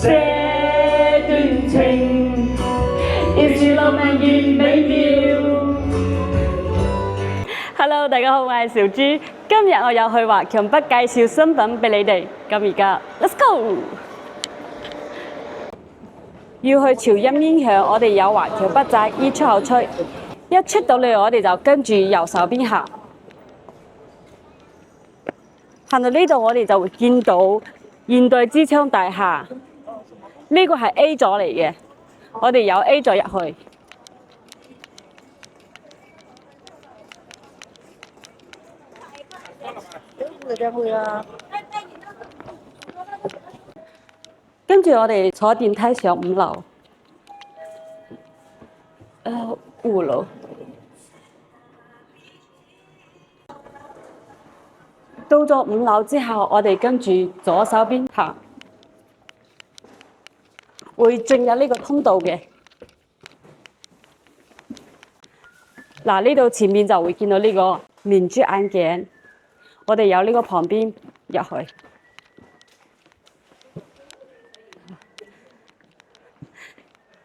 這段情，要是浪漫越美妙。Hello， 大家好，我係小豬。今日我又去華強北介紹新品俾你哋。咁而家 ，Let's go！ 要去潮音音響，我哋有華強北站 E 出口出。一出到嚟，我哋就跟住右手邊行。行到呢度，我哋就會見到現代之窗大廈。呢個係 A 座嚟嘅，我哋有 A 座入去。跟住我哋坐電梯上5樓，5樓。到咗5樓之後，我哋跟住左手邊行，會進入呢個通道嘅。嗱，呢度前面就會見到呢個面珠眼鏡，我哋有呢個旁邊入去。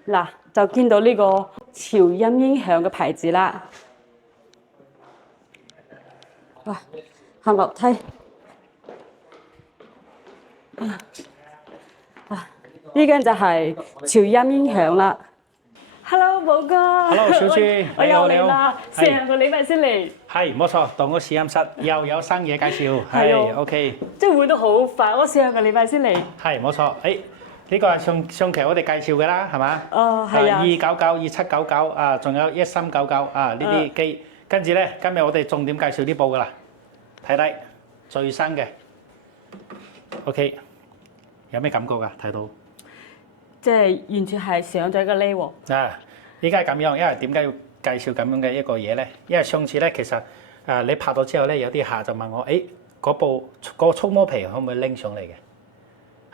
嗱，就見到呢個潮音音響嘅牌子啦。哇！行樓梯，呢間就係潮音音響啦。Hello， 寶哥。Hello， 小豬，我又嚟啦，成個禮拜先嚟。係，冇錯，到我試音室又有新嘢介紹，係 OK。即係換到好快，我上個禮拜先嚟。係，冇錯，呢個係上期我哋介紹嘅啦，係嘛？哦，係啊。299、2799啊，仲有1399啊，呢啲機。跟住咧，今日我哋重點介紹呢部噶啦。睇睇最新嘅 ，OK， 有咩感覺㗎？睇到，即係完全係上咗個 level 喎。啊，依家係咁樣，因為點解要介紹咁樣嘅一個嘢咧？因為上次咧，其實你拍咗之後咧，有啲客就問我，嗰個觸摸屏可唔可以拎上嚟嘅？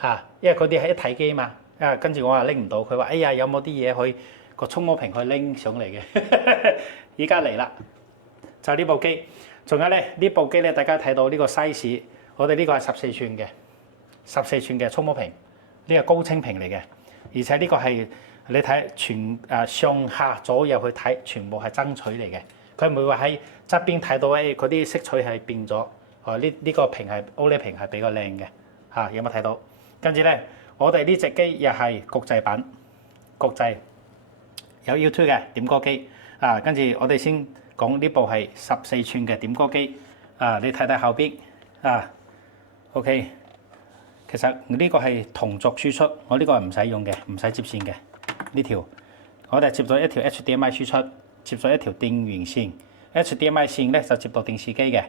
嚇，因為嗰啲係一體機嘛，跟住我話拎唔到，佢話：哎呀，有冇啲嘢可以個觸摸屏可以拎上嚟嘅？依家嚟啦，就呢部機。仲有咧，呢部機咧，大家睇到呢個 size， 我哋呢個係14寸嘅14寸嘅觸摸屏，呢個高清屏嚟嘅，而且呢個係你睇上下左右去睇，全部係爭取嚟嘅，佢唔會話喺側邊睇到嗰啲色彩係變咗，呢個屏係 OLED 屏係比較靚嘅，嚇有冇睇到？跟住咧，我哋呢隻機又係國際版，國際有 YouTube 嘅點歌機，跟住我哋先。講呢部係14寸嘅點歌機，你睇睇後邊，OK， 其實呢個係同軸輸出，我呢個係唔使用嘅，唔使接線嘅呢條，我哋接咗一條 HDMI 輸出，接咗一條電源線 ，HDMI 線咧就接到電視機嘅，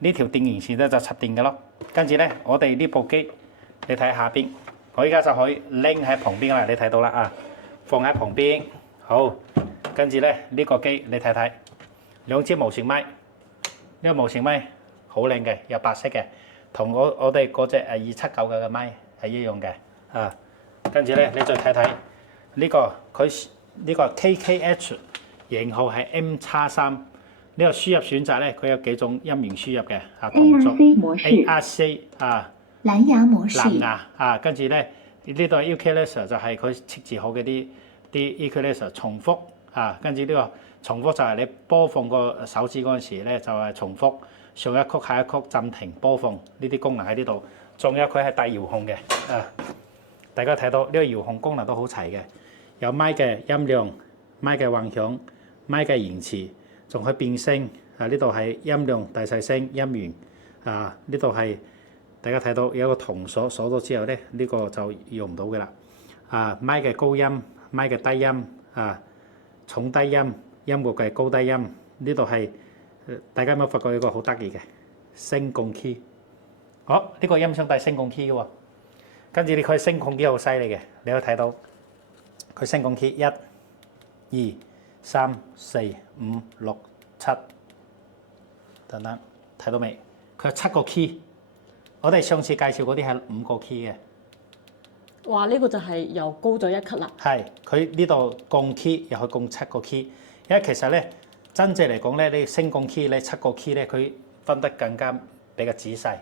呢條電源線咧就插電嘅咯。跟住咧，我哋呢部機，你睇下邊，我依家就可以拎喺旁邊啦，你睇到啦啊，放喺旁邊，好，跟住咧呢個機你睇睇。2支無線咪，呢個無線咪好靚嘅，有白色嘅，同我哋嗰隻279嘅咪係一樣嘅，跟住咧你再睇睇呢個佢呢個 KKH 型號係 M-3，呢個輸入選擇咧佢有幾種音源輸入嘅，同族 ARC 藍牙模式，藍牙跟住咧呢度 equalizer 就係佢設置好嘅啲 equalizer 重複跟住呢個。重複就係你播放個手指嗰陣時咧，就係重複上一曲下一曲暫停播放呢啲功能喺呢度。仲有佢係帶遙控嘅，大家睇到呢個遙控功能都好齊嘅，有麥嘅音量、麥嘅混響、麥嘅延遲，仲可以變聲。呢度係音量大細聲音源，呢度係大家睇到有一個銅鎖鎖咗之後咧，呢個就用唔到嘅啦。麥嘅高音、麥嘅低音重低音。音樂嘅高低音，呢度係大家有冇發覺一個好得意嘅聲控 key？ 呢個音箱帶聲控 key 嘅喎，跟住你佢聲控 key 好犀利嘅，你可以睇到佢聲控 key 1、2、3、4、5、6、7等等，睇到未？佢有7個 key， 我哋上次介紹嗰啲係5個 key 嘅。哇！呢個就係又高咗1級啦。係，佢呢度降 key 又可以降7個 key。因為其實咧，真正嚟講咧，你升降 key 咧7個 key 咧，佢分得更加比較仔細，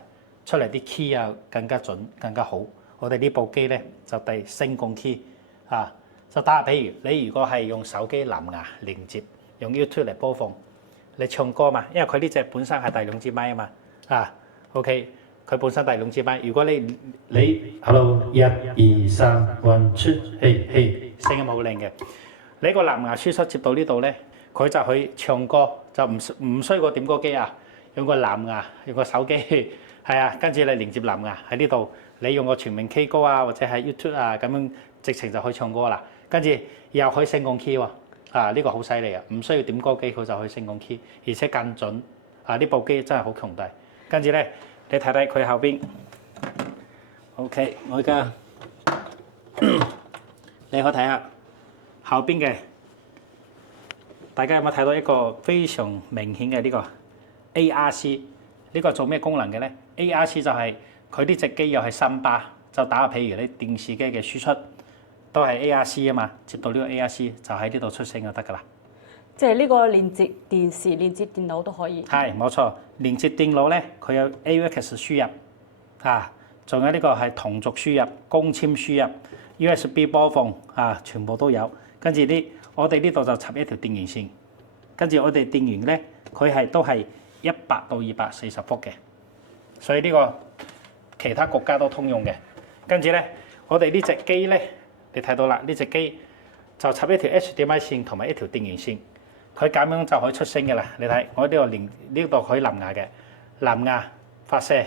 出嚟啲 key 啊更加準、更加好。我哋呢部機咧就第聲控 key 啊，就打譬如你如果係用手機藍牙連接，用 YouTube 嚟播放，你唱歌嘛，因為佢呢隻本身係第2支咪啊嘛，啊 OK， 佢本身第2支咪，如果你 Hello 1 2 3 1 2嘿嘿，聲音好靚嘅，你個藍牙輸出接到呢度咧，佢就去唱歌，就唔需要個點歌機啊，用個藍牙，用個手機。係啊，跟住你連接藍牙喺呢度，你用個全民 K 歌啊，或者係 YouTube 啊，咁樣直情就可以唱歌啦。跟住又可以聲控 key 喎，啊呢個好犀利啊，唔需要點歌機佢就可以聲控 key，而且更準。啊呢部機真係好強大。跟住咧，你睇睇佢後邊 ，OK， 我而家你可以睇下後邊嘅，大家有冇睇到一個非常明顯嘅呢個 ARC？呢個做咩功能嘅咧 ？ARC 就係佢呢隻機又係3巴，就打譬如你電視機嘅輸出都係 ARC 啊嘛，接到呢個 ARC 就喺呢度出聲就得㗎啦。即係呢個連接電視、連接電腦都可以。係冇錯，連接電腦咧，佢有 AUX 輸入啊，仲有呢個係同軸輸入、光纖輸入、USB 播放啊，全部都有。跟住我哋呢度就插一條電源線，跟住我哋電源咧，佢都係100到240伏嘅，所以呢個其他國家都通用嘅。跟住咧，我哋呢隻機咧，你睇到啦，呢隻機就插一條 HDMI 線同埋一條電源線，佢咁樣就可以出聲嘅啦。你睇，我呢個連呢度可以藍牙嘅，藍牙發射，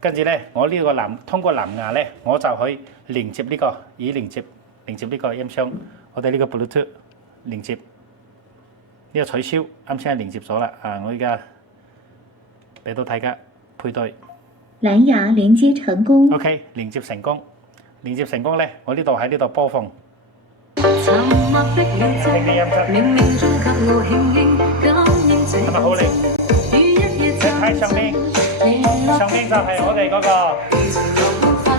跟住咧，我呢個通過藍牙咧，我就可以連接呢個連接呢個音箱，我哋呢個 Bluetooth 連接呢個取消，啱先係連接咗啦。啊，我而家俾到大家配對，蓝牙连接成功。OK， 連接成功，連接成功咧，我呢度喺呢度播放，聽啲音質，係咪好靚？你睇上面就係我哋嗰個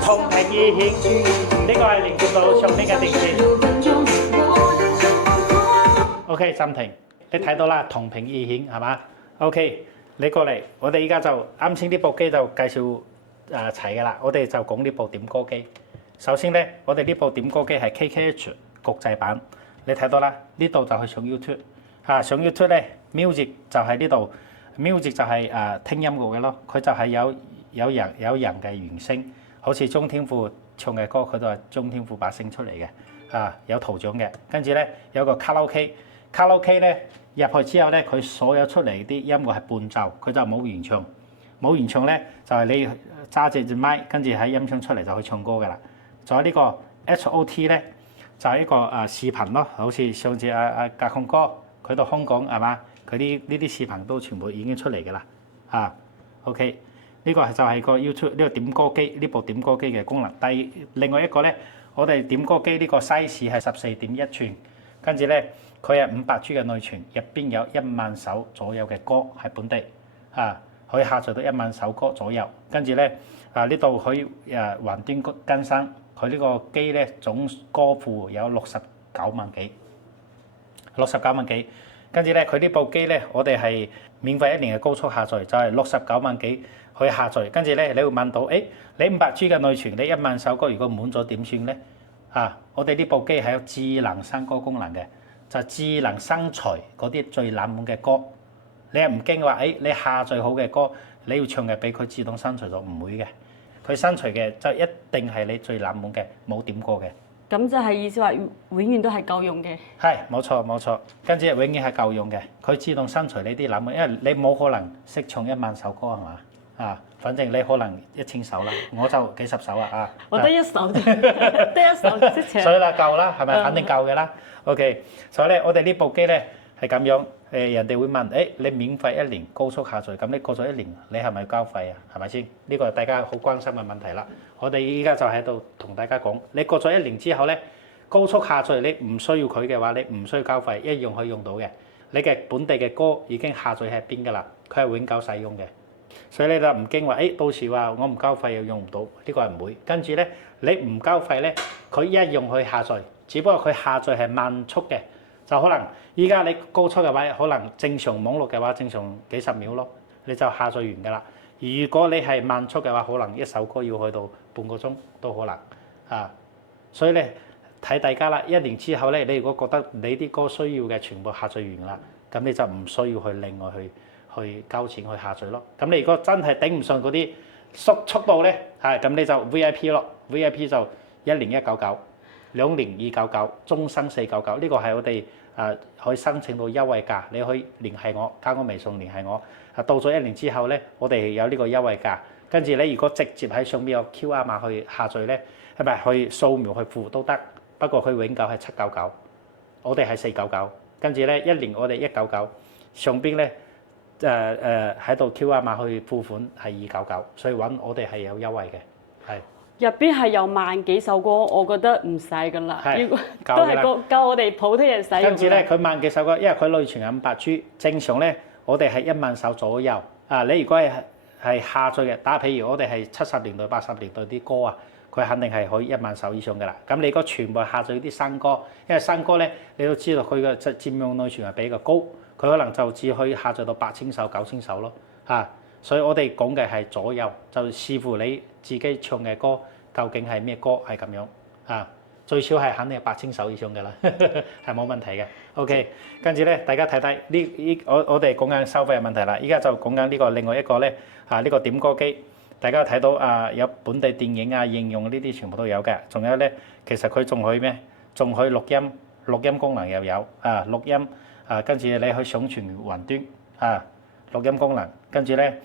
同屏異顯，呢個係連接到上面嘅電視。OK， 暫停，你睇到啦，同屏異顯係嘛 ？OK。你過嚟，我哋依家就啱先呢部機就介紹齊嘅啦。我哋就講呢部點歌機。首先咧，我哋呢部點歌機係 KKH 國際版，你睇到啦，呢度就去上 YouTube 嚇，上 YouTube 咧 Music 就喺呢度 ，Music 就係聽音樂嘅咯。佢就係有人嘅原聲，好似鍾天賦唱嘅歌，佢都係鍾天賦把聲出嚟嘅，有圖像嘅。跟住咧有個卡拉 OK 咧。入去之後咧，佢所有出嚟啲音樂係伴奏，佢就冇原唱。冇原唱咧，就係你揸住隻咪，跟住喺音箱出嚟就可以唱歌㗎啦。仲有呢個 HOT 咧，就係一個視頻咯，好似上次格控哥佢到香港係嘛，佢呢啲視頻都全部已經出嚟㗎啦。OK， 呢個就係個 YouTube 呢個點歌機，呢部點歌機嘅功能。另外一個咧，我哋點歌機呢個 size 係14.1寸，跟住咧。佢係500G 嘅內存，入邊有1萬首左右嘅歌喺本地，可以下載到1萬首歌左右。跟住咧，呢度可以雲端更新。佢呢個機咧總歌庫有69萬幾。跟住咧，佢呢部機咧，我哋係免費1年嘅高速下載，就係69萬幾可以下載。跟住咧，你會問到，你500G 嘅內存，你1萬首歌如果滿咗點算咧？我哋呢部機係有智能刪歌功能嘅。就智能刪除嗰啲最冷門嘅歌，你係唔驚話，你下載好嘅歌，你要唱嘅俾佢自動刪除咗，唔會嘅。佢刪除嘅就一定係你最冷門嘅，冇點過嘅。咁就係意思話，永遠都係夠用嘅。係，冇錯。跟住永遠係夠用嘅，佢自動刪除呢啲冷門，因為你冇可能識唱1萬首歌係嘛？反正你可能1000首啦，我就幾十首啊。我得一首，得一首即唱。所以啦，夠啦，係咪？肯定夠嘅啦。OK， 所以咧，我哋呢部機咧係咁樣，人哋會問，你免費1年高速下載，咁你過咗1年，你係咪要交費啊？係咪先？呢個係大家好關心嘅問題啦。我哋依家就喺度同大家講，你過咗1年之後咧，高速下載你唔需要佢嘅話，你唔需要交費，一樣可以用到嘅。你嘅本地嘅歌已經下載喺邊㗎啦，佢係永久使用嘅。所以你就唔驚話，到時話我唔交費又用唔到，呢個係唔會。跟住咧，你唔交費咧，佢一樣可以下載。只不過佢下載係慢速嘅，就可能依家你高速嘅話，可能正常網絡嘅話，正常幾十秒咯，你就下載完㗎啦。如果你係慢速嘅話，可能一首歌要去到半個鐘都可能啊。所以咧睇大家啦，一年之後咧，你如果覺得你啲歌需要嘅全部下載完啦，咁你就唔需要去另外去交錢去下載咯。咁你如果真係頂唔順嗰啲速度咧，咁你就 V.I.P 咯 ，V.I.P 就1年199，2年299，終身499。呢個係我哋可以申請到優惠價，你可以聯繫我，加我微信聯繫我。到咗1年之後咧，我哋有呢個優惠價。跟住你如果直接喺上邊有 QR 碼去下載咧，係咪去掃描去付都得？不過佢永久係799，我哋係499。跟住咧1年我哋199，上邊咧喺度 QR 碼去付款係299，所以揾我哋係有優惠嘅，係。入邊係有萬幾首歌，我覺得唔使噶啦。如果夠都係夠我哋普通人使用。跟住咧，佢萬幾首歌，因為佢內存係500G，正常咧我哋係1萬首左右。你如果係下載嘅，打譬如我哋係70年代、80年代啲歌啊，佢肯定係可以1萬首以上噶啦。咁你如果全部下載啲新歌，因為新歌咧你都知道佢嘅佔用內存係比較高，佢可能就只可以下載到8000首、9000首咯。所以我哋講嘅係左右，就視乎你自己唱嘅歌究竟係咩歌，係咁樣最少係肯定係8000首以上嘅啦，係冇問題嘅。OK， 跟住咧，大家睇睇呢我哋講緊收費嘅問題啦。依家就講緊呢個另外一個咧呢個點歌機，大家睇到有本地電影應用呢啲全部都有嘅。仲有咧，其實佢仲可以咩？仲可以錄音功能又有錄音跟住你去上傳雲端錄音功能，跟住咧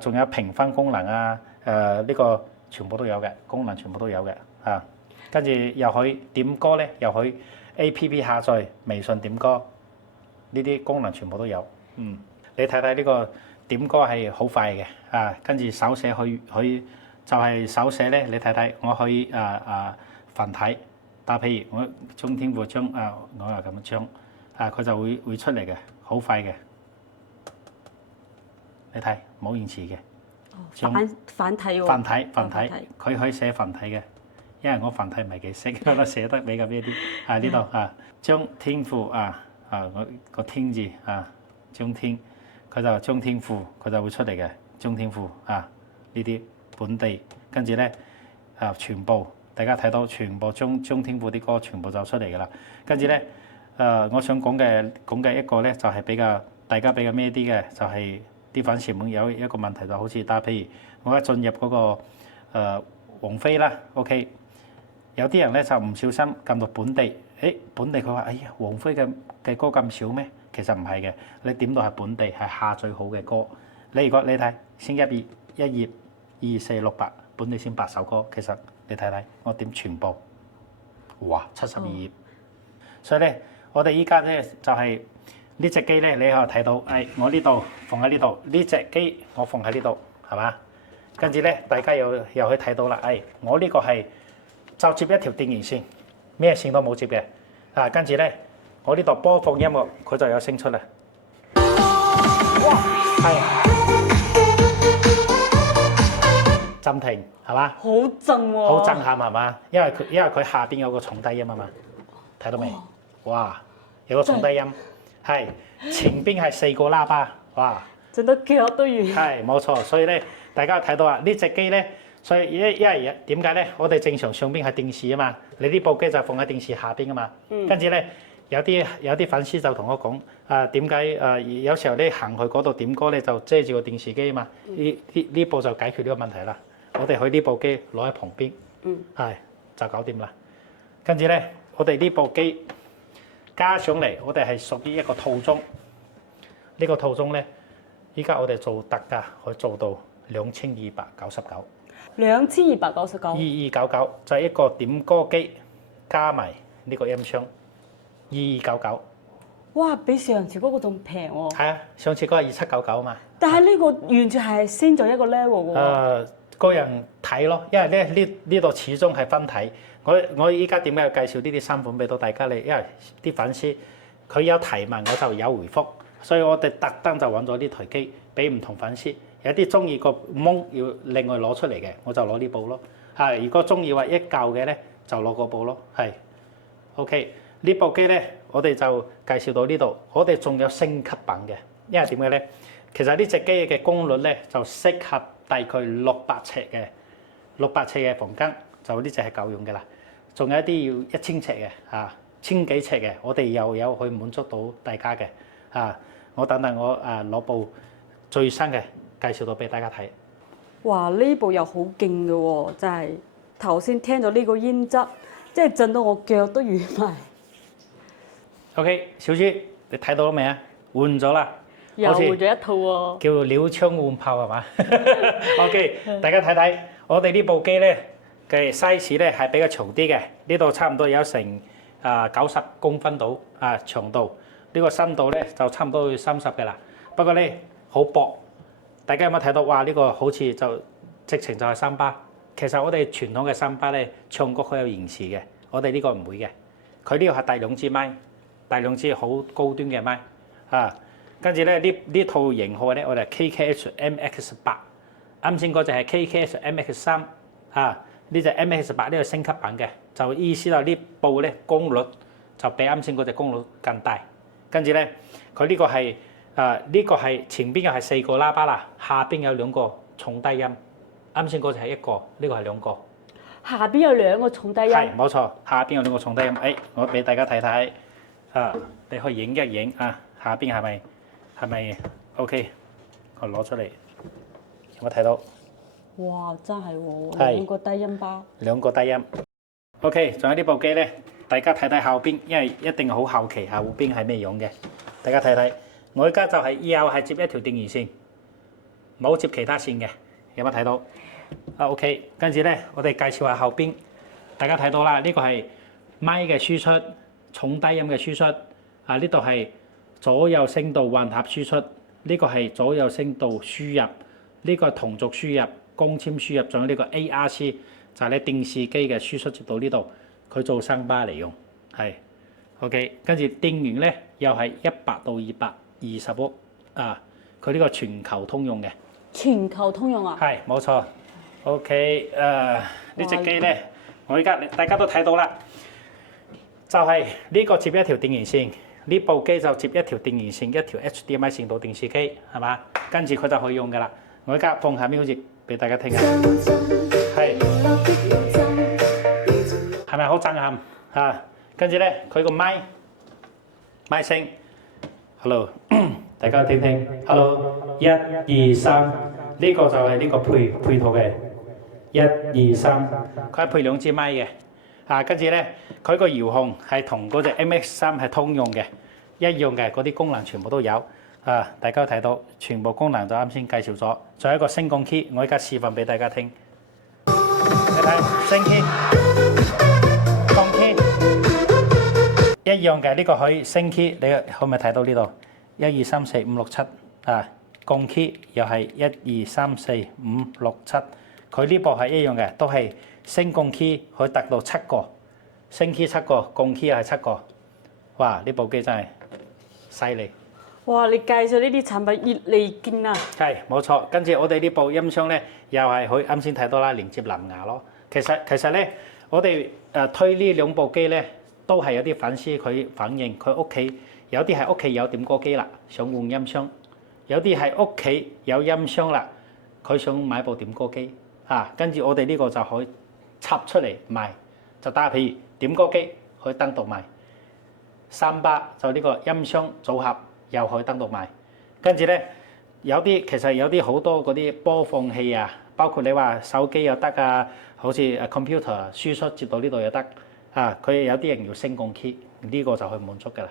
仲有評分功能呢個全部都有嘅功能，全部都有嘅跟住又可以點歌咧，又可以 A.P.P 下載微信點歌，呢啲功能全部都有。你睇睇呢個點歌係好快嘅跟住手寫去就係手寫咧，你睇睇我可以繁體，但譬如我中天父將我又咁樣將佢就會出嚟嘅，好快嘅。你睇冇延遲嘅，繁體喎。繁體，佢可以寫繁體嘅，因為我繁體唔係幾識，我寫得比較咩啲呢度將天父我個天字將天，佢就將天父，佢就會出嚟嘅將天父呢啲本地，跟住咧全部大家睇到全部將天父啲歌全部就出嚟㗎啦。跟住咧我想講嘅一個咧就係大家比較咩啲嘅，就係啲粉絲們有一個問題，就好似譬如我一進入嗰個王菲啦 ，OK， 有啲人咧就唔小心撳到本地，本地佢話哎呀王菲嘅歌咁少咩？其實唔係嘅，你點到係本地係下最好嘅歌。你如果你睇先一頁2468本地先8首歌，其實你睇睇我點全部，哇72頁。所以咧我哋依家咧就係呢隻機咧，你可以睇到，我呢度放喺呢度，呢隻機我放喺呢度，係嘛？跟住咧，大家又可以睇到啦，我呢個係就接一條電源線，咩線都冇接嘅，跟住咧，我呢度播放音樂，佢就有聲出嚟，哇，暫停，係嘛？好震喎！好震撼係嘛？因為佢下邊有個重低音啊嘛，睇到未？哇，有個重低音。係前邊係4個喇叭，哇！震到腳都軟。係冇錯，所以咧，大家睇到呢隻機咧，所以因為點解咧？我哋正常上邊係電視啊嘛，你呢部機就放喺電視下邊啊嘛。跟住咧，有啲粉絲就同我講點解有時候你行去嗰度點歌咧，就遮住個電視機啊嘛。呢部就解決呢個問題啦。我哋去呢部機攞喺旁邊，就搞掂啦。跟住咧，我哋呢部機加上嚟，我哋係屬於一個套裝。呢個套裝咧，依家我哋做特價，可以做到2299。2299就係一個點歌機加埋呢個音箱，2299。哇！比上次嗰個仲平喎。係啊，上次嗰個2799啊嘛。但係呢個完全係升咗一個 level 嘅喎。個人睇咯，因為咧呢度始終係分體。我依家點解要介紹呢啲新款俾到大家咧？因為啲粉絲佢有提問，我就有回覆，所以我哋特登就揾咗呢台機俾唔同粉絲。有啲中意個蒙要另外攞出嚟嘅，我就攞呢部咯。如果中意話一嚿嘅咧，就攞嗰部咯。係 OK， 呢部機咧，我哋就介紹到呢度。我哋仲有升級版嘅，因為點解咧？其實呢隻機嘅功率咧就適合大概600尺嘅600尺嘅房間，就呢只係夠用嘅啦。仲有一啲要1000尺嘅千幾尺嘅，我哋又有去滿足到大家嘅我等等我攞部最新嘅介紹到俾大家睇。哇！呢部又好勁嘅喎，真係頭先聽咗呢個音質，即係震到我腳都軟埋。OK， 小豬你睇到咗未啊？換咗啦，又換咗一套喎。叫鳥槍換炮係嘛？OK， 大家睇睇，我哋呢部機咧嘅 size 咧係比較長啲嘅，呢度差唔多有成90公分到長度，呢個深度咧就差唔多要30嘅啦。不過咧好薄，大家有冇睇到？哇！呢個好似就直情就係三巴。其實我哋傳統嘅三巴咧唱歌好有延遲嘅，我哋呢個唔會嘅。佢呢個係帶兩支咪，帶兩支好高端嘅咪跟住咧呢套型號咧，我哋 KKH MX8，啱先嗰隻係 KKH MX3呢隻 MX8 呢個升級版嘅，就意思就呢部咧功率就比啱先嗰隻功率更大。跟住咧佢呢個係呢個係前邊嘅係4個喇叭啦，下邊有2個重低音。啱先嗰隻係1個，呢個係2個。下邊有2個重低音。係冇錯，下邊有2個重低音。我俾大家睇睇你可以影一影下邊係咪 OK？ 我攞出嚟，有冇睇到？哇！真係喎，2個低音包。2個低音。OK， 仲有呢部機咧，大家睇睇後邊，因為一定好後期後邊係咩樣嘅，大家睇睇。我而家就係以後係接一條電源線，冇接其他線嘅，有冇睇到？OK， 跟住咧，我哋介紹下後邊，大家睇到啦，呢個係咪嘅輸出，重低音嘅輸出，呢度係左右聲道混合輸出，呢個係左右聲道輸入，呢個係同軸輸入、光纖輸入，仲有呢個 ARC 就係你電視機嘅輸出接到呢度，佢做聲巴嚟用，係 OK， 跟住電源咧又係100到220伏佢呢個全球通用嘅。全球通用啊？係冇錯。OK， 呢隻機咧，我而家大家都睇到啦，就係呢個接一條電源線，呢部機就接一條電源線，一條 HDMI 線到電視機，係嘛？跟住佢就可以用噶啦。我而家放下 music 俾大家聽下，係咪好震撼跟住咧，佢個咪聲 ，hello， 大家聽聽 ，hello， 1、2、3，呢個就係呢個配套嘅1、2、3，佢係配2支咪嘅，跟住咧，佢個遙控係同嗰隻 MX3係通用嘅，一樣嘅，嗰啲功能全部都有，大家睇到全部功能就啱先介紹咗，仲有一個聲降 key， 我而家示範俾大家聽，你睇聲 key。一樣嘅，呢個可以升 key，你可唔可以睇到呢度？1、2、3、4、5、6、7降 key 又係1、2、3、4、5、6、7，佢呢部係一樣嘅，都係升降 key 可以達到7個，升 key 7個，降 key 又係7個。哇！呢部機真係犀利。哇！你介紹呢啲產品越嚟越勁啊！係冇錯，跟住我哋呢部音箱咧，又係可以啱先睇到啦，連接藍牙咯。其實咧，我哋推呢2部機咧。都係有啲粉絲佢反映，佢屋企有啲係屋企有點歌機啦，想換音箱；有啲係屋企有音箱啦，佢想買部點歌機跟住我哋呢個就可以插出嚟賣，就打譬如點歌機可以單獨賣，三巴就呢個音箱組合又可以單獨賣。跟住咧其實有啲好多嗰啲播放器包括你話手機又得好似 computer 輸出接到呢度又得。佢有啲人要升降 key， 呢個就可以滿足㗎啦。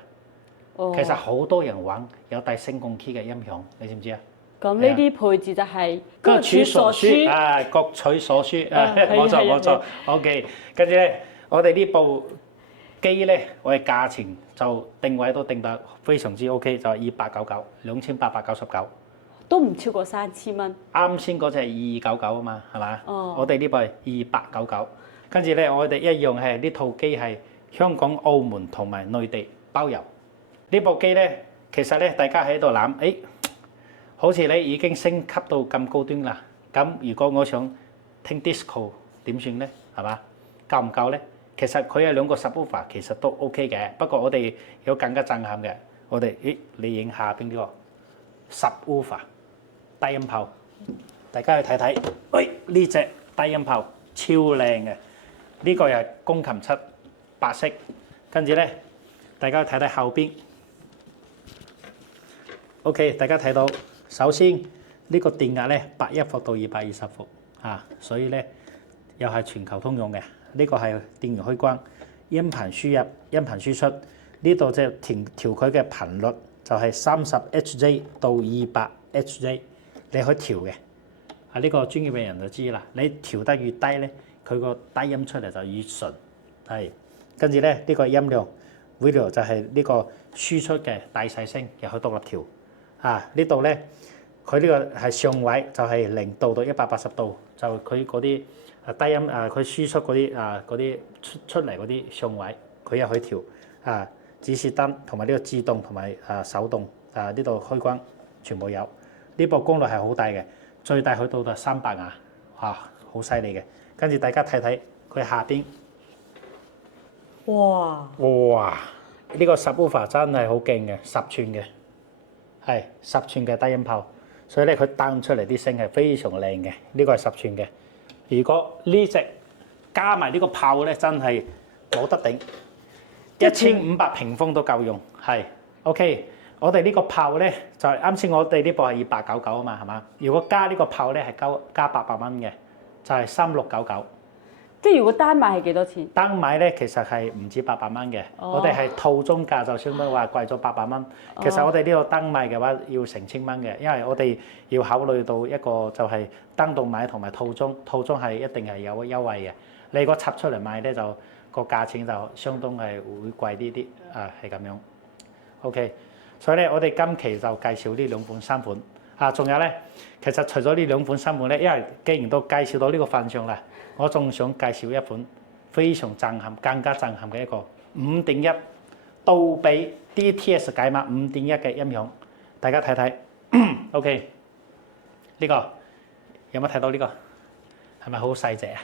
其實好多人玩有帶升降 key 嘅音響，你知唔知啊？咁呢啲配置就係各取所需各取所需冇錯。OK， 跟住咧，我哋呢部機咧，我哋價錢就定位都定得非常之 OK， 就係299 2899，都唔超過3000蚊。啱先嗰隻係2299啊嘛，係嘛？我哋呢部係299。跟住咧，我哋一樣係呢套機係香港、澳門同埋內地包郵。呢部機咧，其實咧，大家喺度諗，好似你已經升級到咁高端啦。咁如果我想聽 disco 點算咧？係嘛？夠唔夠咧？其實佢有2個 subwoofer， 其實都 OK 嘅。不過我哋有更加震撼嘅，我哋你影下邊呢個 subwoofer 低音炮，大家去睇睇。呢隻低音炮。超靚嘅。呢個又係鋼琴漆白色，跟住咧大家睇睇後邊。OK， 大家睇到首先呢個電壓咧81伏到220伏啊，所以咧又係全球通用嘅。呢個係電源開關，音頻輸入、音頻輸出。呢度即係調佢嘅頻率，就係30 Hz 到200 Hz， 你可以調嘅。啊，呢個專業嘅人就知啦。你調得越低咧，佢個低音出嚟就越順。係，跟住咧呢個音量 video 就係呢個輸出嘅大細聲，又可以獨立調。啊，呢度咧佢呢個係相位，就係0度到180度，就佢嗰啲低音佢輸出嗰啲出嚟嗰啲相位，佢又可以調。啊，指示燈同埋呢個自動同埋手動呢度開關全部有。呢部功率係好大嘅，最大去到就300瓦，好犀利嘅。跟住大家睇睇佢下邊，哇！呢個 subwoofer 真係好勁嘅，10寸嘅，係10寸嘅低音炮，所以咧佢彈出嚟啲聲係非常靚嘅。呢個係10寸嘅。如果呢隻加埋呢個炮咧，真係冇得頂。1500平方都夠用，係 OK。我哋呢個炮咧就係啱先，我哋呢部係2899啊嘛，係嘛？如果加呢個炮咧係加800蚊嘅，就係3699。即係如果單買係幾多錢？單買咧其實係唔止800蚊嘅，我哋係套中價就相當於話貴咗800蚊。其實我哋呢個單買嘅話要成千蚊嘅，因為我哋要考慮到一個就係單獨買同埋套中係一定係有個優惠嘅。你如果插出嚟買咧就個價錢就相當係會貴啲啲，係咁樣。OK， 所以咧我哋今期就介紹呢2款3款，仲有咧，其實除咗呢2款3款咧，因為既然都介紹到呢個份上啦，我仲想介紹一款非常震撼、更加震撼嘅一個5.1杜比 DTS 解碼5.1嘅音響，大家睇睇。OK， 呢個有冇睇到呢個？係咪好細隻啊？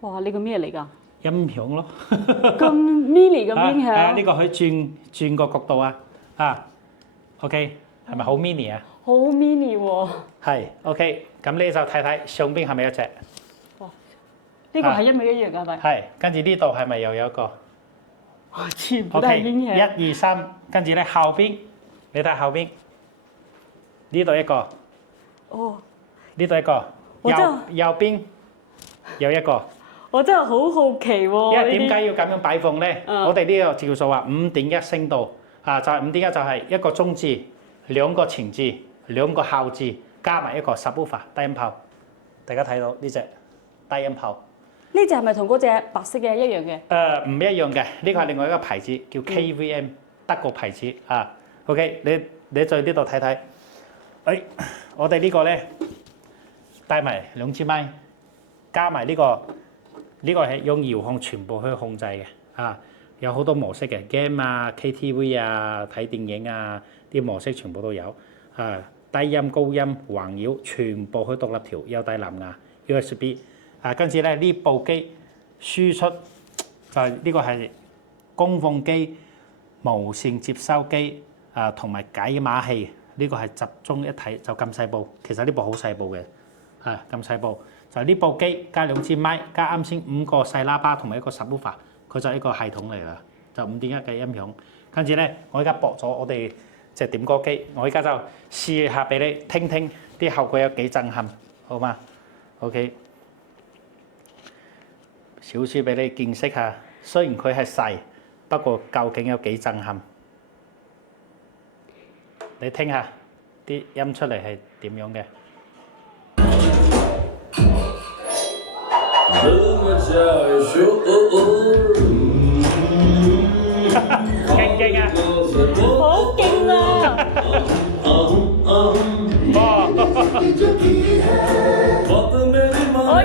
哇！呢個咩嚟㗎？音響咯，咁 mini 嘅音響。呢個可以轉個角度啊，OK， 係咪好 mini 啊？好 mini 喎。係 OK， 咁你就睇睇上邊係咪一隻？哇！呢個係一模一樣㗎，係咪？係，跟住呢度係咪又有一個？哇！全部都係音響。1、2、3，跟住咧後邊，你睇後邊，呢度一個，呢度一個，右邊有一個。我真係好好奇喎！因為點解要咁樣擺放咧？我哋呢個叫做話5.1聲道，就係5.1就係一個中置、2個前置、2個後置，加埋一個 subwoofer 低音炮。大家睇到呢隻低音炮？呢隻係咪同嗰隻白色嘅一樣嘅？唔一樣嘅，呢個係另外一個牌子叫 KVM，德國牌子啊。OK， 你在呢度睇睇。我哋呢個咧帶埋2支麥，加埋呢個。呢個係用遙控全部去控制嘅，有好多模式嘅 game 啊、KTV 啊、睇電影啊，啲模式全部都有，低音、高音、環繞全部去獨立調，有帶藍牙 USB，跟住咧呢部機輸出就係呢個係功放機、無線接收機同埋解碼器，呢個係集中一體就咁細部，其實呢部好細部嘅，咁細部。就呢部機加2支麥，加啱先5個細喇叭同埋一個 subwoofer， 佢就係一個系統嚟㗎，就5.1嘅音響。跟住咧，我而家駁咗我哋隻點歌機，我而家就試下俾你聽聽啲效果有幾震撼，好嗎 ？OK， 少少俾你見識下，雖然佢係細，不過究竟有幾震撼？你聽下啲音出嚟係點樣嘅？勁唔勁啊？好勁啊！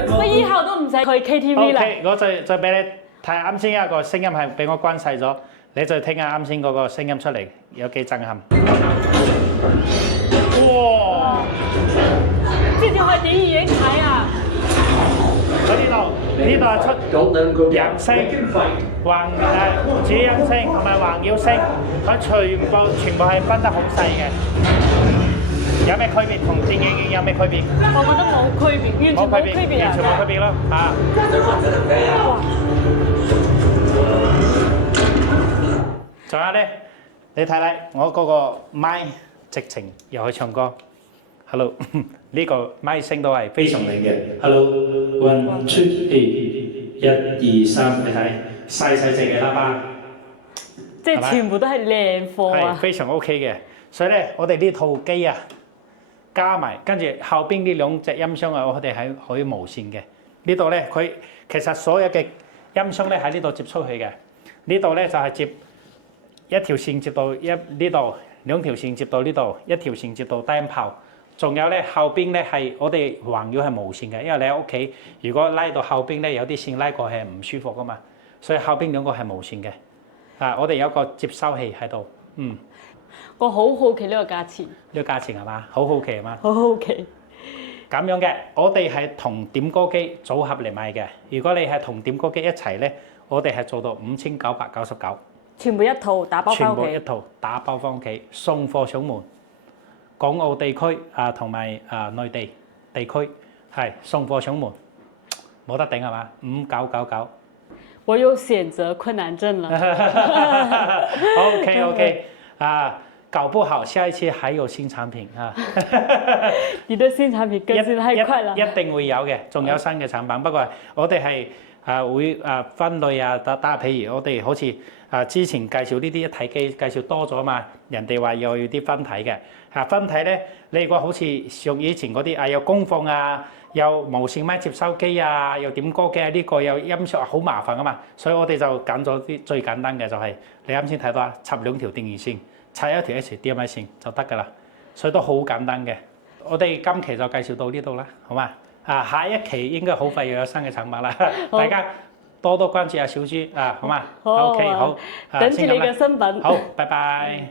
我以後都唔使去 KTV 啦。OK， 我再俾你睇下啱先一個聲音係俾我關細咗，你再聽下啱先嗰個聲音出嚟有幾震撼。哇！直接去電影院睇啊！呢度係出人聲、主音聲同埋環繞聲，佢全部係分得好細嘅。有咩區別？同電影有咩區別？我覺得冇區別，完全冇區別完全冇區別咯嚇。仲有咧，你睇睇我嗰個麥直情又可以唱歌。Hello， 呢個麥聲都係非常靚嘅。Hello，one two three， 1 2 3，你睇細細隻嘅喇叭，即係全部都係靚貨啊！係非常 OK 嘅。所以咧，我哋呢套機啊，加埋跟住後邊呢兩隻音箱啊，我哋係可以無線嘅。呢度咧，佢其實所有嘅音箱咧喺呢度接出去嘅。呢度咧就係接一條線接到呢度，兩條線接到呢度，一條線接到低音炮。仲有咧後邊咧係我哋橫腰係無線嘅，因為你喺屋企如果拉到後邊咧有啲線拉過係唔舒服噶嘛，所以後邊兩個係無線嘅。啊，我哋有個接收器喺度，我好好奇呢個價錢，呢個價錢係嘛？好好奇係嘛？好好奇。咁樣嘅，我哋係同點歌機組合嚟賣嘅。如果你係同點歌機一齊咧，我哋係做到5999，全部一套打包翻屋企。全部一套打包翻屋企，送貨上門。港澳地區啊，同埋內地地區係送貨上門，冇得頂係嘛？5999。我有選擇困難症了。OK， 搞不好下一期還有新產品啊！你的新產品更新太快了。一定會有嘅，仲有新嘅產品。不過我哋係會分類啊，打譬如我哋好似之前介紹呢啲一體機介紹多咗嘛，人哋話又要啲分體嘅。分體咧，你如果好似像以前嗰啲有功放啊，有無線麥接收機啊，又點歌機啊，呢個有音箱好麻煩啊嘛，所以我哋就揀咗啲最簡單嘅，就係你啱先睇到插兩條電源線，插一條 HDMI 線就得㗎啦，所以都好簡單嘅。我哋今期就介紹到呢度啦，好嘛？下一期應該好快又有新嘅產品啦，大家多多關注下小豬啊，好嘛？OK， 好，等住你嘅新品。好，拜拜。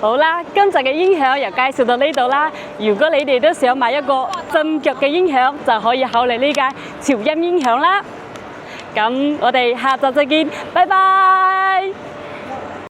好啦，今集嘅音響又介紹到呢度啦。如果你哋都想買一個震腳嘅音響，就可以考慮呢間潮音音響啦。咁我哋下集再見，拜拜。